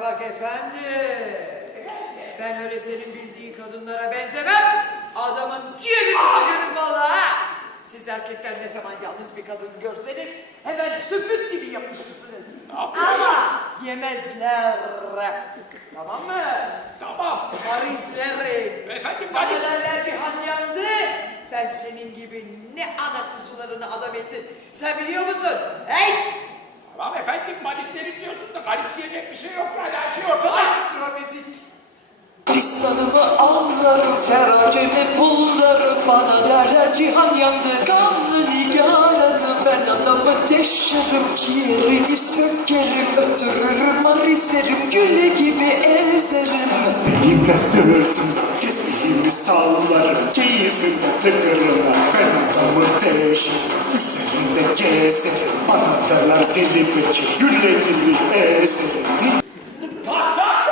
Bana bak efendi. Ben öyle senin bildiğin kadınlara benzemem. Adamın ciğerini sökerim vallahi. ha. Siz erkekler ne zaman yalnız bir kadın görseniz hemen süpüt gibi yapışırsınız. Ama yemezler. Tamam mı? Tamam. Marizlerim. Efendim Bana Maris. derler ki han yandı. Ben senin gibi ne ana kuzularını adam ettim. Sen biliyor musun? Hey! Tamam efendim Manisleri diyorsun da garipseyecek bir şey yok yani her şey ortada. Astro müzik. Fistanımı ağlarım Feracemi pullarım Bana derler cihan yandı. Gamlı nigaradı Ben adamı deşerim Ciğerini sökerim. Öttürürüm marizlerim Gülle gibi ezerim Benimle sırtım Kestiğimi sallarım Keyfimde tıkırına Ben adamı deşerim Üzerinde gezerim Bana derler deli bekir Gülle gibi ezerim Tak tak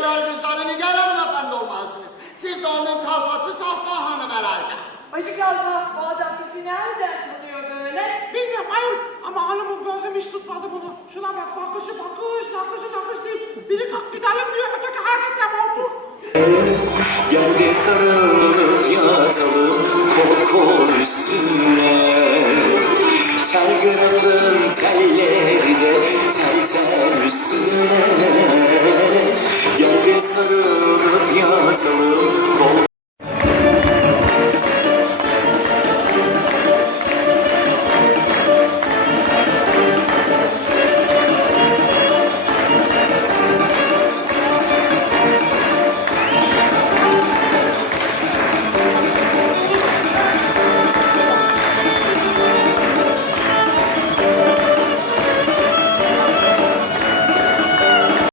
güzeller güzeli Nigar hanımefendi olmalısınız. Siz de onun kalfası Safva hanım herhalde. Acık Allah bu adam bizi nereden tanıyor böyle? Bilmiyorum ayol ama hanımın gözüm hiç tutmadı bunu. Şuna bak bakışı bakış, nakışı nakış değil. Biri kalk gidelim diyor, öteki hareket yapıyor. Gel de sarılıp yatalım Kol kol üstüne Waterloo.